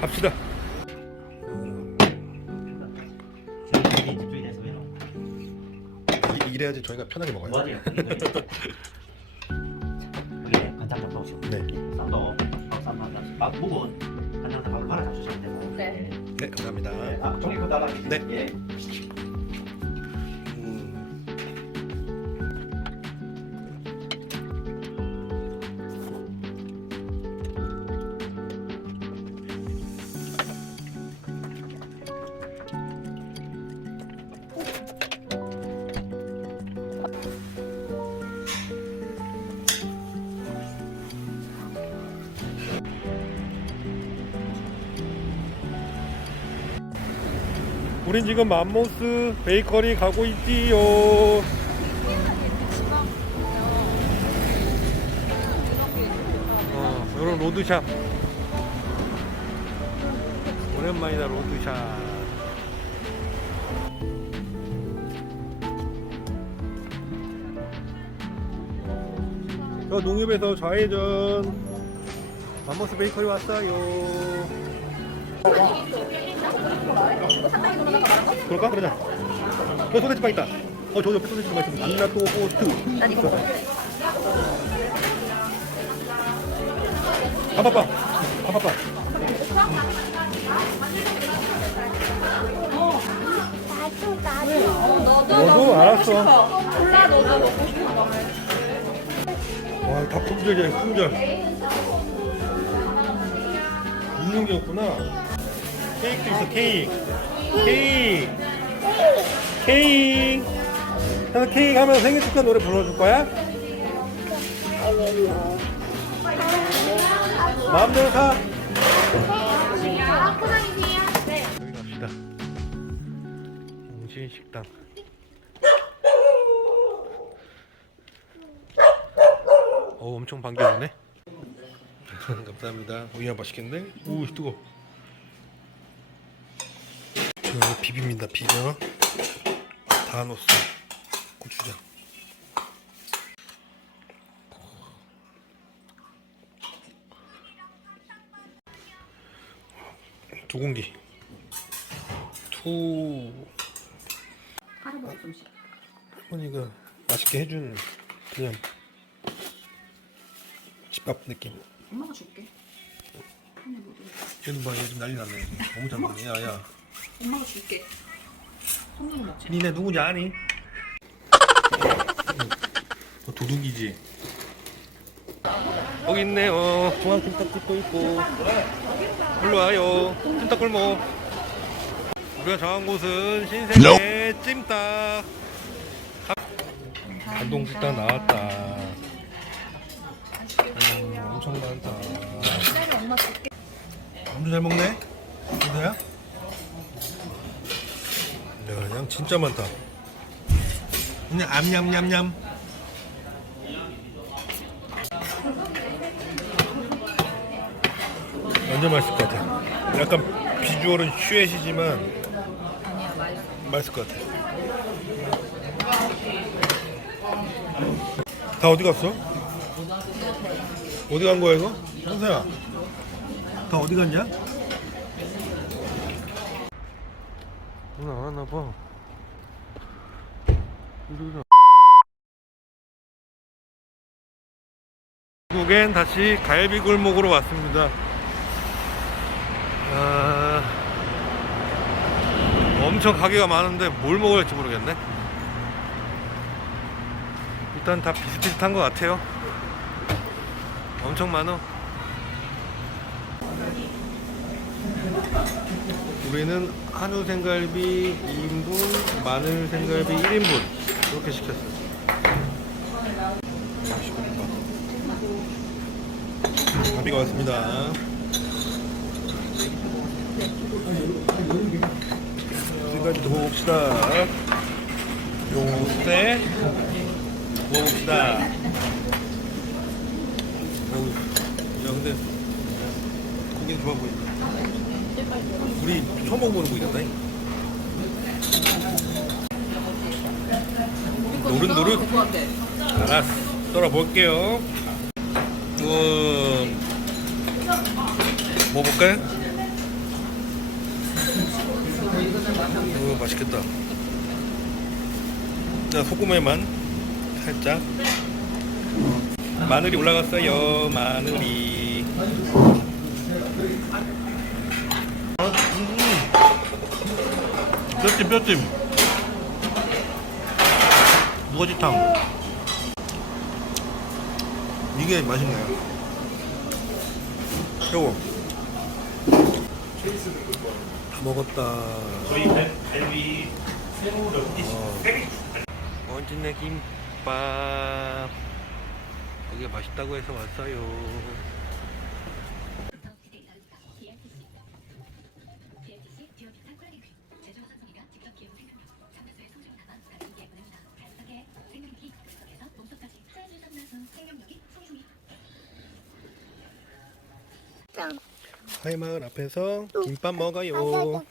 갑시다. 이- 이래야지 저희가 편하게 먹어요. 맞아요. 그게 간장 좀 넣으시고. 네. 쌈도 쌈한 잔씩. 막 묵은 간장 밥을 말아 잡수시면 되고. 네. 네, 감사합니다. 네. 아, 종이 그 달라. 네. 예. 우린 지금 맘모스 베이커리 가고 있지요. 어, 이런 로드샵. 오랜만이다 로드샵. 저 농협에서 좌회전 맘모스 베이커리 왔어요. 그럴까? 그러자. 저 소세지빵 있다. 어, 저 옆에 소세지빵 있습니다. 안나또 호스트. 난 이거. 밥밥밥. 밥밥밥. 너도 알았어. 콜라 너도 먹고 싶어. 와, 다 품절이야, 품절. 없구나. 케이크도 있어, 케이크. 케이크. 케이크. 나 케이크 하면 생일 축하 노래 불러줄 거야? 마음대로 사. 여기 갑시다. 홍신식당. 어 엄청 반겨주네. 감사합니다. 우유 맛있겠네. 오 뜨거. 저 비빕니다. 비벼. 다 넣었어. 고추장. 두 공기. 투. 좀씩. 할머니가 맛있게 해준 그냥 집밥 느낌. 엄마가 줄게. 얘는 봐, 얘좀 난리 났네. 너무 잘 먹네. 야, 야. 엄마가 줄게. 손으로 먹지. 니네 누구지 아니? 어, 도둑이지. 여기 있네요. 중앙 찜닭집도 있고. 일로 와요. 찜닭 골목. 우리가 정한 곳은 신세계 찜닭. 감동식당 나왔다. 음, 엄청 많다. 엄마 줄게. 엄청 잘 먹네. 진짜야? 내가 그냥 진짜 많다. 그냥 암냠냠냠. 완전 맛있을 것 같아. 약간 비주얼은 슈엣이지만. 맛있을 것 같아. 다 어디 갔어? 어디 간 거야 이거? 형사야. 다 어디 갔냐? 오늘 안 왔나 봐. 결국엔 다시 갈비 골목으로 왔습니다. 아, 엄청 가게가 많은데 뭘 먹어야 할지 모르겠네. 일단 다 비슷비슷한 것 같아요. 엄청 많어. 우리는 한우 생갈비 2인분, 마늘 생갈비 1인분 이렇게 시켰어요. 갈비가 왔습니다. 지금까지 먹어봅시다. 요새 먹어봅시다. 야 근데 고기는 좋아 보인다. 우리 처음 먹어보는 고기 같다. 노릇노릇. 알았어. 썰어볼게요. 우와. 먹어볼까요? 오 맛있겠다. 자 소금에만 살짝. 마늘이 올라갔어요. 마늘이. 뼈찜 뼈찜. 무거지탕. 이게 맛있네요. 요거. 다 먹었다. 저희 갈- 갈비 새우 세개 원진네 김밥. 여기가 맛있다고 해서 왔어요. 하이마을 앞에서 김밥 먹어요.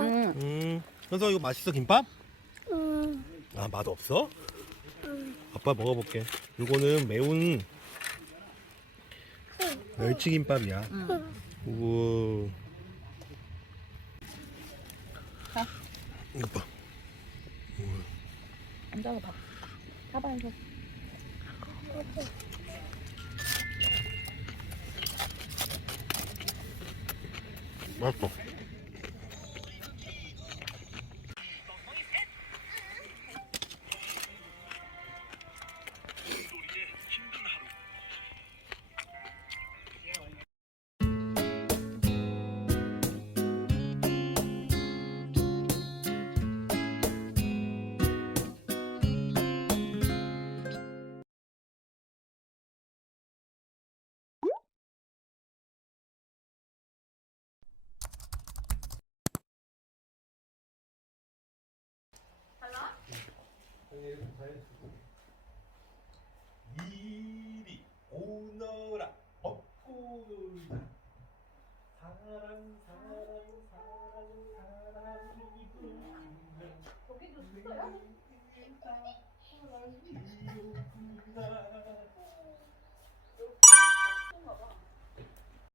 응. 음, 현서 이거 맛있어 김밥? 응. 아맛 없어? 아빠 먹어볼게. 이거는 매운 멸치 김밥이야. 우와. 이거 봐. 앉아서 Bakma. 이리 오너라. 먹고 놀자 사랑 사랑 사랑 사랑이 불면 거기도 있어요? 이리 오너라